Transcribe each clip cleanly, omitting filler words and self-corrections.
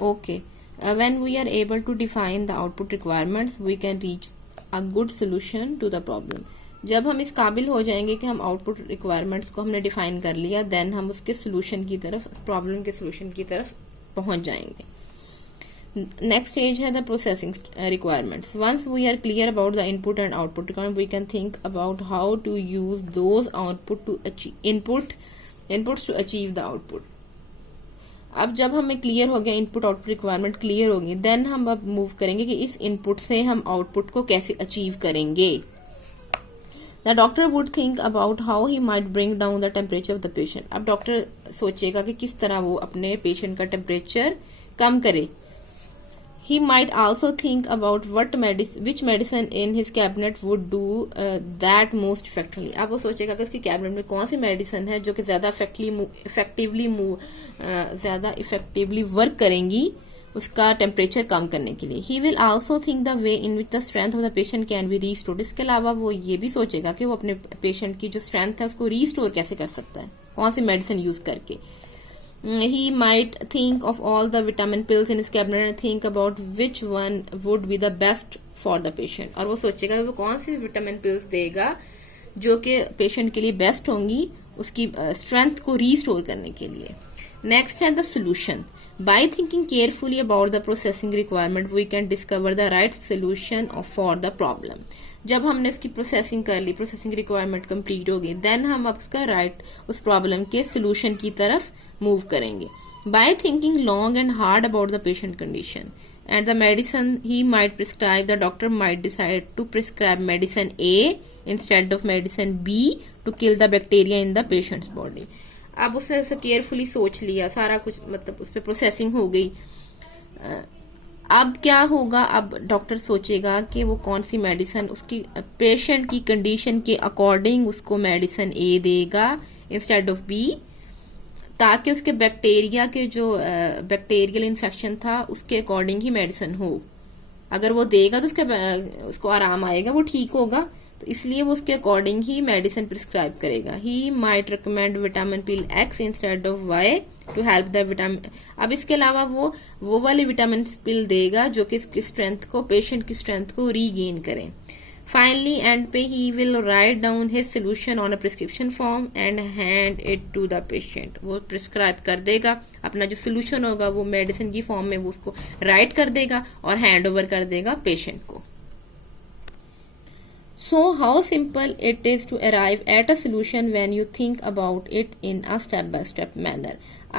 Okay. When we are able to define the output requirements, we can reach a good solution to the problem. जब हम इस काबिल हो जाएंगे कि हम आउटपुट रिक्वायरमेंट्स को हमने डिफाइन कर लिया, देन हम उसके सोल्यूशन की तरफ, प्रॉब्लम के सोल्यूशन की तरफ पहुंच जाएंगे. नेक्स्ट स्टेज है the processing requirements. Once we are clear about the input and output requirement, we can think about how to use those output to achieve inputs to achieve the output. अब जब हमें clear हो गया, input output requirement clear होगी, then हम अब move करेंगे कि इस इनपुट से हम आउटपुट को कैसे अचीव करेंगे. The doctor would think about how he might bring down the temperature of the patient. अब डॉक्टर सोचेगा कि किस तरह वो अपने पेशेंट का टेम्परेचर कम करे. He might also think about which medicine in his cabinet would do that most effectively. अब वो सोचेगा कि उसकी कैबिनेट में कौन सी मेडिसिन है जो कि ज्यादा इफेक्टिवली वर्क करेंगी उसका टेम्परेचर कम करने के लिए. He will also think the way in which the strength of the patient can be restored. इसके अलावा वो ये भी सोचेगा कि वो अपने पेशेंट की जो स्ट्रेंथ है उसको रिस्टोर कैसे कर सकता है, कौन सी मेडिसिन यूज करके. He might think of all the vitamin pills in his cabinet and think about which one would be the best for the patient. और वो सोचेगा कि वो कौन सी विटामिन पिल्स देगा जो कि पेशेंट के लिए बेस्ट होंगी उसकी स्ट्रेंथ को रीस्टोर करने के लिए. नेक्स्ट है the solution. By thinking carefully about the processing requirement, we can discover the right solution for the problem. जब हमने उसकी प्रोसेसिंग कर ली, प्रोसेसिंग रिक्वायरमेंट कंप्लीट हो गई, देन हम अब उसका उस प्रॉब्लम के सोल्यूशन की तरफ मूव करेंगे. By thinking long and hard about the patient condition and the medicine he might prescribe, the doctor might decide to prescribe medicine A instead of medicine B to kill the bacteria in the patient's body. अब उसने carefully सोच लिया, सारा कुछ मतलब उस पर processing हो गई. अब क्या होगा, अब डॉक्टर सोचेगा कि वो कौन सी मेडिसिन उसकी पेशेंट की कंडीशन के अकॉर्डिंग उसको मेडिसिन ए देगा इंस्टेड ऑफ बी, ताकि उसके बैक्टीरिया के जो बैक्टीरियल इन्फेक्शन था उसके अकॉर्डिंग ही मेडिसिन हो. अगर वो देगा तो उसको आराम आएगा, वो ठीक होगा, तो इसलिए वो उसके अकॉर्डिंग ही मेडिसिन प्रिस्क्राइब करेगा. He might recommend vitamin pill X instead of Y to help the vitamin. अब इसके अलावा वो वाली विटामिन पिल देगा जो कि इसकी स्ट्रेंथ को, पेशेंट की स्ट्रेंथ को रीगेन करें. फाइनली एंड पे he will write down his solution on a prescription form and hand it to the patient. वो प्रिस्क्राइब कर देगा अपना जो सोल्यूशन होगा, वो मेडिसिन की फॉर्म में वो उसको राइट कर देगा और हैंड ओवर कर देगा पेशेंट को. So how simple it is to arrive at a solution when you think about it in a step-by-step manner.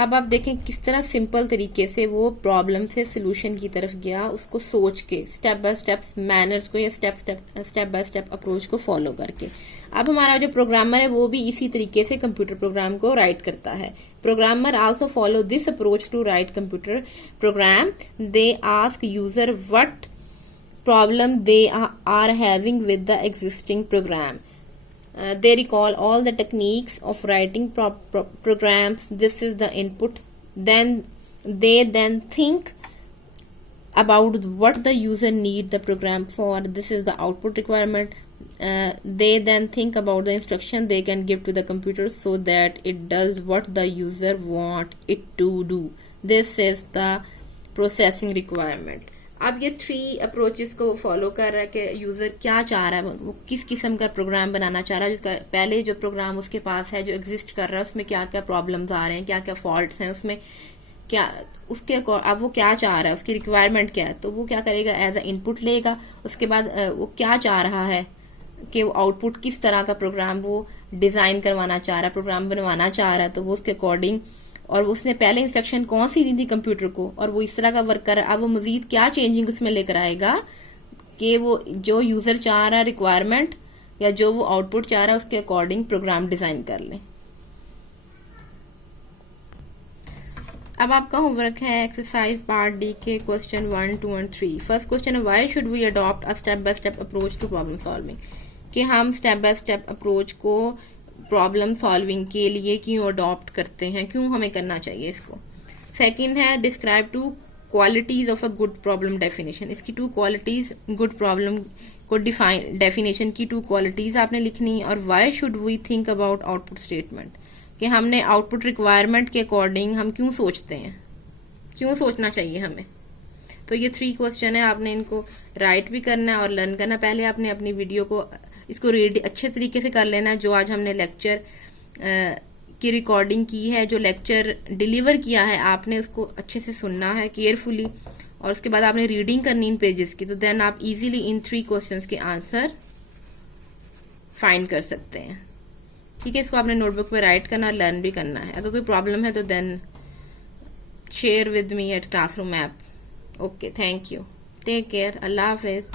अब आप देखें किस तरह सिंपल तरीके से वो प्रॉब्लम से सोल्यूशन की तरफ गया, उसको सोच के स्टेप बाय स्टेप मैनर्स को या स्टेप बाय स्टेप अप्रोच को फॉलो करके. अब हमारा जो प्रोग्रामर है वो भी इसी तरीके से कंप्यूटर प्रोग्राम को राइट करता है. Programmer also follow this approach to write computer program. They ask user what problem they are having with the existing program. They recall all the techniques of writing programs. This is the input. Then they think about what the user need the program for. This is the output requirement. They then think about the instruction they can give to the computer so that it does what the user want it to do. This is the processing requirement. अब ये 3 approaches को follow कर रहा है कि user क्या चाह रहा है, वो किस किस्म का प्रोग्राम बनाना चाह रहा है. जिसका पहले जो प्रोग्राम उसके पास है जो एग्जिस्ट कर रहा है उसमें क्या क्या प्रॉब्लम्स आ रहे हैं, क्या क्या फॉल्ट्स हैं उसमें, क्या उसके अब वो क्या चाह रहा है, उसकी रिक्वायरमेंट क्या है, तो वो क्या करेगा, एज अ इनपुट लेगा. उसके बाद वो क्या चाह रहा है कि वो आउटपुट किस तरह का प्रोग्राम वो डिजाइन करवाना चाह रहा है, प्रोग्राम बनवाना चाह रहा है, तो वो उसके अकॉर्डिंग, और उसने पहले इंस्ट्रक्शन कौन सी दी थी कंप्यूटर को और वो इस तरह का वर्क कर रहा है. अब वो मजीद क्या चेंजिंग उसमें लेकर आएगा कि वो जो यूजर चाह रहा है रिक्वायरमेंट या जो वो आउटपुट चाह रहा है उसके अकॉर्डिंग प्रोग्राम डिजाइन कर ले. अब आपका होमवर्क है एक्सरसाइज पार्ट डी के क्वेश्चन 1, 2 एंड 3. फर्स्ट क्वेश्चन है, why should we adopt a step by step approach to problem solving. कि हम स्टेप बाय स्टेप अप्रोच को प्रॉब्लम सॉल्विंग के लिए क्यों अडॉप्ट करते हैं, क्यों हमें करना चाहिए इसको. सेकंड है, describe 2 qualities of a good problem definition. इसकी 2 क्वालिटीज, गुड प्रॉब्लम को डेफिनेशन की 2 क्वालिटीज आपने लिखनी. और why should we think about output statement, कि हमने आउटपुट रिक्वायरमेंट के अकॉर्डिंग हम क्यों सोचते हैं. क्यों सोचना चाहिए हमें। तो ये 3 क्वेश्चन है, आपने इनको राइट भी करना है और लर्न करना। पहले आपने अपनी वीडियो को इसको रीड अच्छे तरीके से कर लेना है। जो आज हमने लेक्चर की रिकॉर्डिंग की है, जो लेक्चर डिलीवर किया है, आपने उसको अच्छे से सुनना है केयरफुली, और उसके बाद आपने रीडिंग करनी इन पेजेस की। तो देन आप इजीली इन 3 क्वेश्चंस के आंसर फाइंड कर सकते हैं। ठीक है, इसको आपने नोटबुक पे राइट करना और लर्न भी करना है। अगर कोई प्रॉब्लम है तो then share with me at classroom app. Okay, thank you, take care, अल्लाह हाफिज।